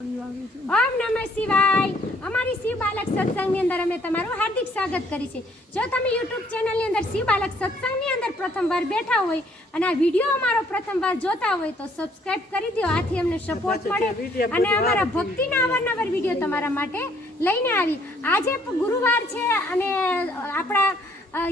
ओम नमः शिवाय। अमारी शिव बालक सत्संग ની અંદર અમે તમારું હાર્દિક સ્વાગત કરી છે। જો તમે YouTube ચેનલ ની અંદર શિવ બાલક સત્સંગ ની અંદર પ્રથમવાર બેઠા હોય અને આ વિડિયો અમારો પ્રથમવાર જોતા હોય તો સબસ્ક્રાઇબ કરી દો, આથી અમને સપોર્ટ મળે અને અમારા ભક્તિના અવારનવાર વિડિયો તમારા માટે લઈને આવી। આજે ગુરુવાર છે અને આપણા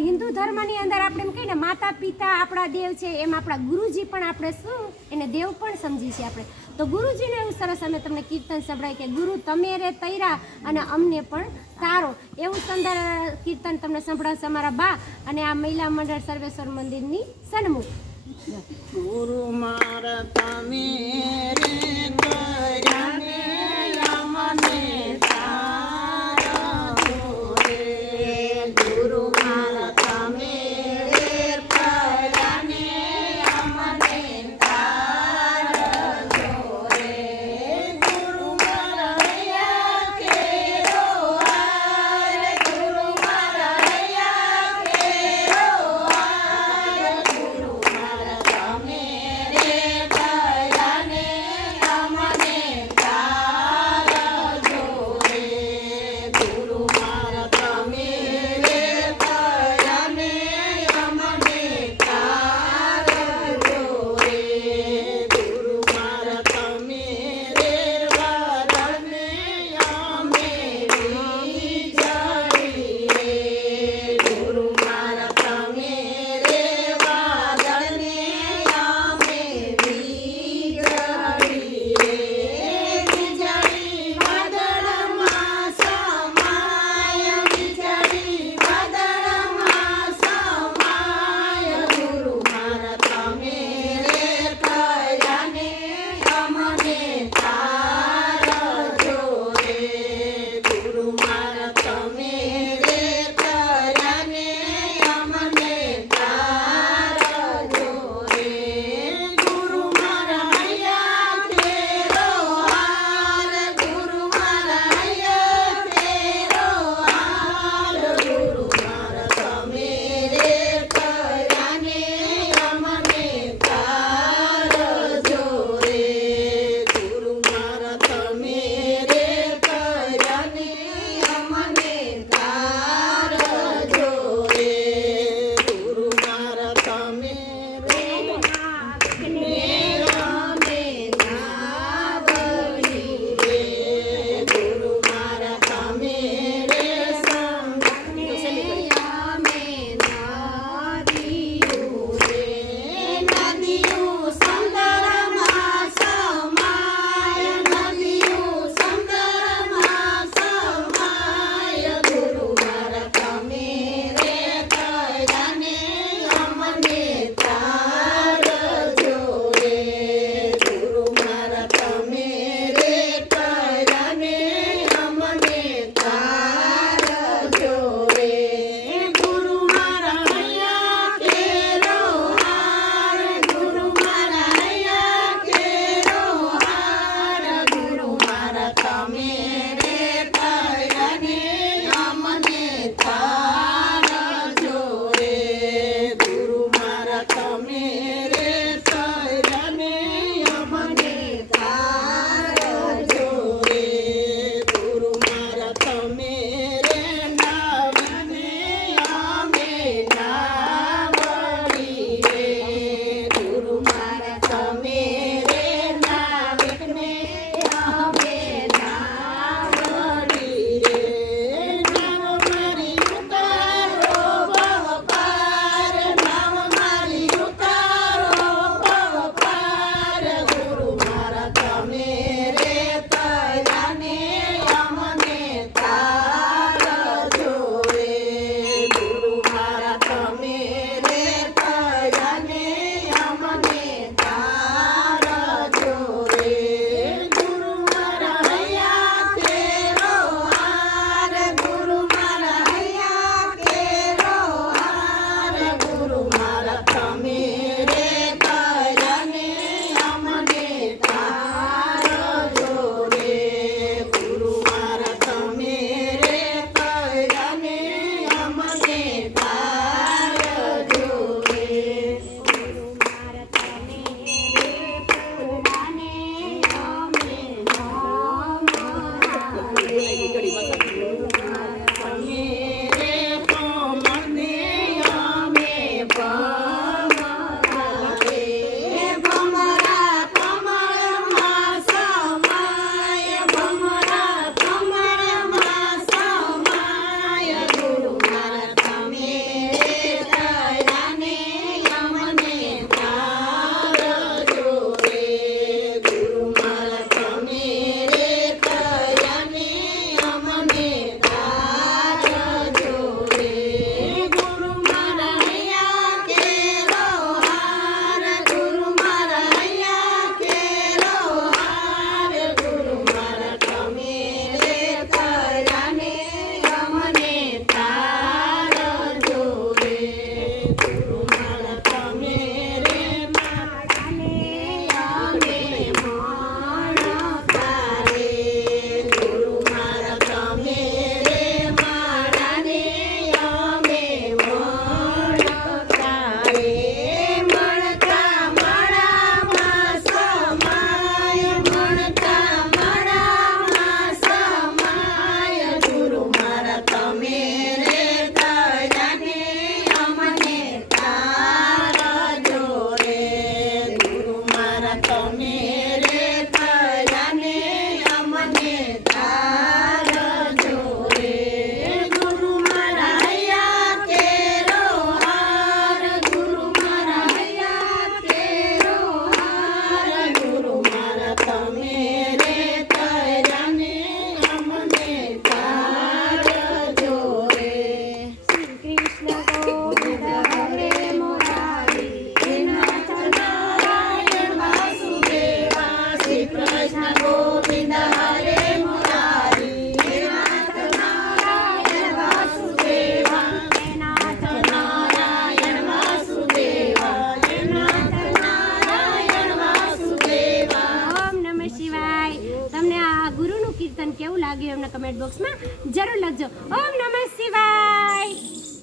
હિન્દુ ધર્મની અંદર આપણે એમ કહીને માતા પિતા આપણા દેવ છે, એમ આપણા ગુરુજી પણ આપણે શું એને દેવ પણ સમજી છે આપણે। તો ગુરુજીને એવું સરસ અમે તમને કીર્તન સંભળાય કે ગુરુ તમે રે તૈરા અને અમને પણ તારો, એવું સુંદર કીર્તન તમને સંભળાવશે અમારા બા અને આ મહિલા મંડળ સર્વેશ્વર મંદિરની સન્મુખ। ગુરુ મારા તમે રે તૈરા ને અમને તારો રે, ગુરુ મારા તમે રે તૈરા ને અમને તારો રે, ગુરુ મારા હૈયા કેરો હાર, ગુરુ મારા હૈયા કેરો હાર, ગુરુ મારા તમે રે તૈરા ને અમને તારો કીર્તન કેવું લાગ્યું એમને કમેન્ટ બોક્સમાં જરૂર લખજો. ઓમ નમઃ શિવાય.